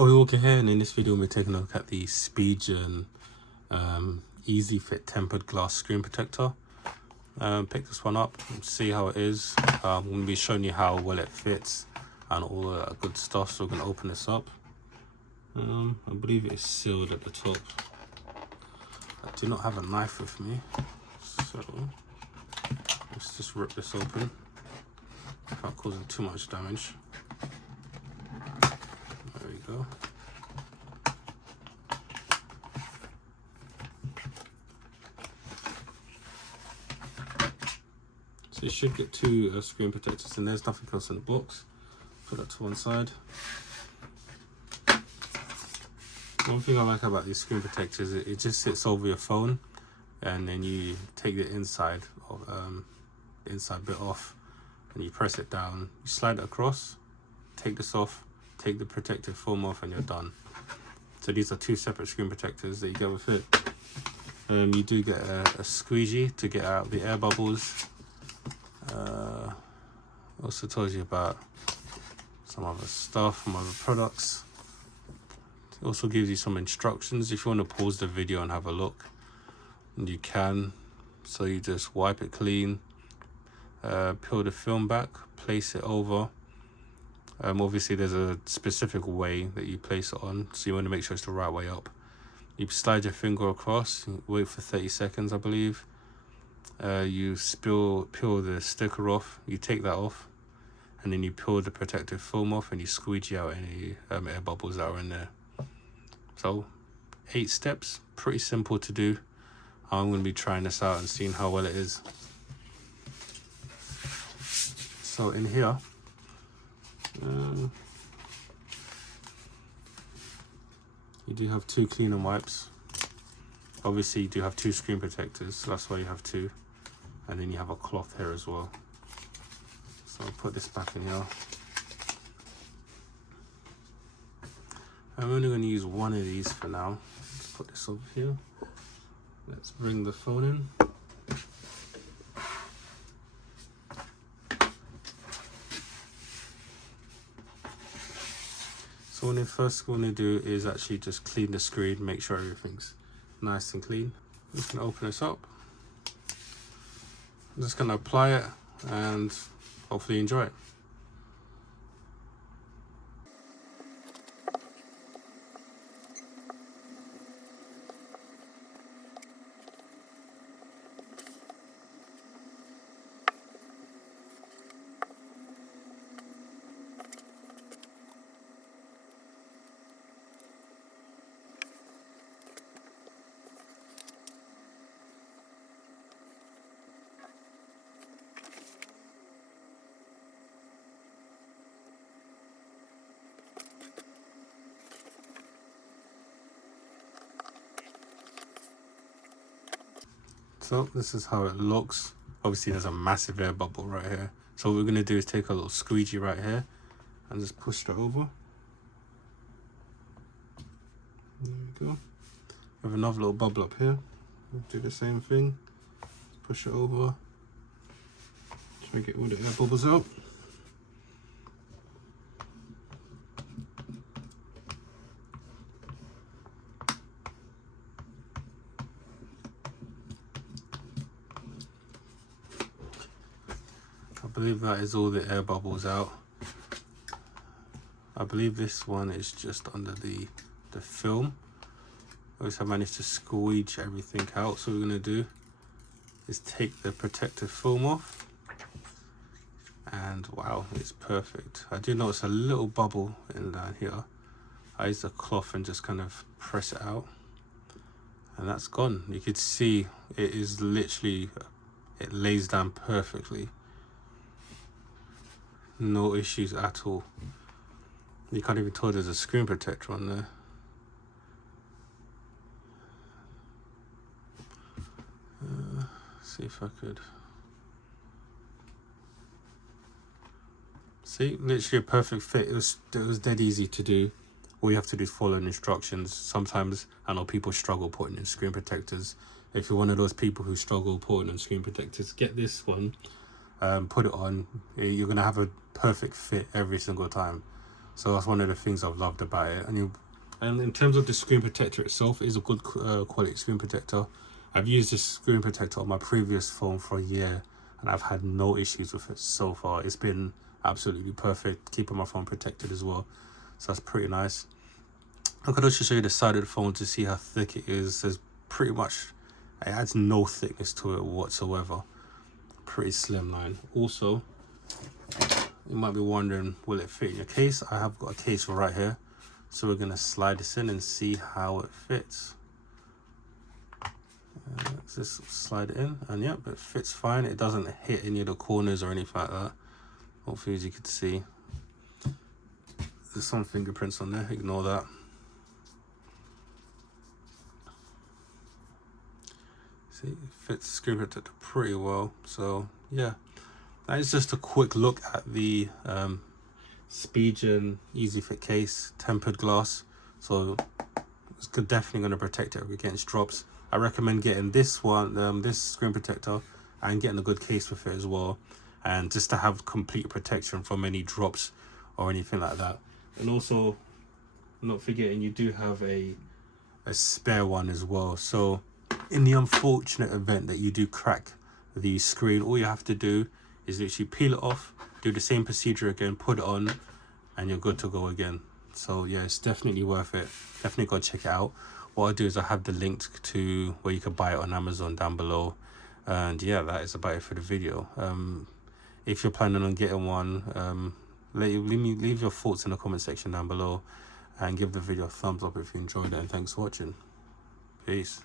OAWALKER here, and in this video we're taking a look at the Spigen Easy Fit tempered glass screen protector. Pick this one up and see how it is. I'm going to be showing you how well it fits and all that good stuff. So we're going to open this up. I believe it is sealed at the top. I do not have a knife with me, so let's just rip this open without causing too much damage. There we go. So you should get two screen protectors, and there's nothing else in the box. Put that to one side. One thing I like about these screen protectors is it just sits over your phone, and then you take the inside bit off and you press it down, you slide it across, take this off, take the protective film off, and you're done. So these are two separate screen protectors that you get with it. You do get a squeegee to get out the air bubbles. Also tells you about some other stuff, some other products. It also gives you some instructions if you want to pause the video and have a look, and you can. So you just wipe it clean, peel the film back, place it over. Obviously there's a specific way that you place it on, so you want to make sure it's the right way up. You slide your finger across, wait for 30 seconds I believe. You peel the sticker off, you take that off, and then you peel the protective film off and you squeegee out any air bubbles that are in there. So 8 steps, pretty simple to do. I'm going to be trying this out and seeing how well it is. So in here, you do have 2 cleaner wipes. Obviously you do have 2 screen protectors, so that's why you have 2. And then you have a cloth here as well. So I'll put this back in here. I'm only going to use one of these for now. Let's put this over here. Let's bring the phone in. So what we're first going to do is actually just clean the screen, make sure everything's nice and clean. I'm just going to open this up. I'm just going to apply it and hopefully enjoy it. So this is how it looks. Obviously there's a massive air bubble right here. So what we're going to do is take a little squeegee right here and just push it over. There we go. We have another little bubble up here. We'll do the same thing. Push it over. Try to get all the air bubbles out. I believe that is all the air bubbles out. I believe this one is just under the film. Obviously I managed to squeeze everything out. So what we're going to do is take the protective film off, and wow, it's perfect. I do notice a little bubble in down here. I use the cloth and just kind of press it out, and that's gone. You could see it is literally, it lays down perfectly. No issues at all. You can't even tell there's a screen protector on there. See if I could. See, literally a perfect fit. It was dead easy to do. All you have to do is follow instructions. Sometimes I know people struggle putting in screen protectors. If you're one of those people who struggle putting in screen protectors, get this one. Put it on. You're gonna have a perfect fit every single time. So that's one of the things I've loved about it. And in terms of the screen protector itself, it is a good quality screen protector. I've used this screen protector on my previous phone for a year, and I've had no issues with it so far. It's been absolutely perfect, keeping my phone protected as well. So that's pretty nice. I could also show you the side of the phone to see how thick it is. There's pretty much, it adds no thickness to it whatsoever. Pretty slim line. Also, you might be wondering, will it fit in your case? I have got a case right here, so we're going to slide this in and see how it fits. Let's just slide it in, and yep, it fits fine. It doesn't hit any of the corners or anything like that. Hopefully, as you can see, there's some fingerprints on there, ignore that. See, it fits the screen protector pretty well. So yeah, that is just a quick look at the Spigen Easy Fit case, tempered glass. So it's definitely going to protect it against drops. I recommend getting this one, this screen protector, and getting a good case with it as well, and just to have complete protection from any drops or anything like that. And also, not forgetting, you do have a spare one as well. So in the unfortunate event that you do crack the screen, all you have to do is literally peel it off, do the same procedure again, put it on, and you're good to go again. So yeah, it's definitely worth it. Definitely go check it out. What I'll do is I have the link to where you can buy it on Amazon down below. And yeah, that is about it for the video. If you're planning on getting one, leave your thoughts in the comment section down below, and give the video a thumbs up if you enjoyed it, and thanks for watching. Peace.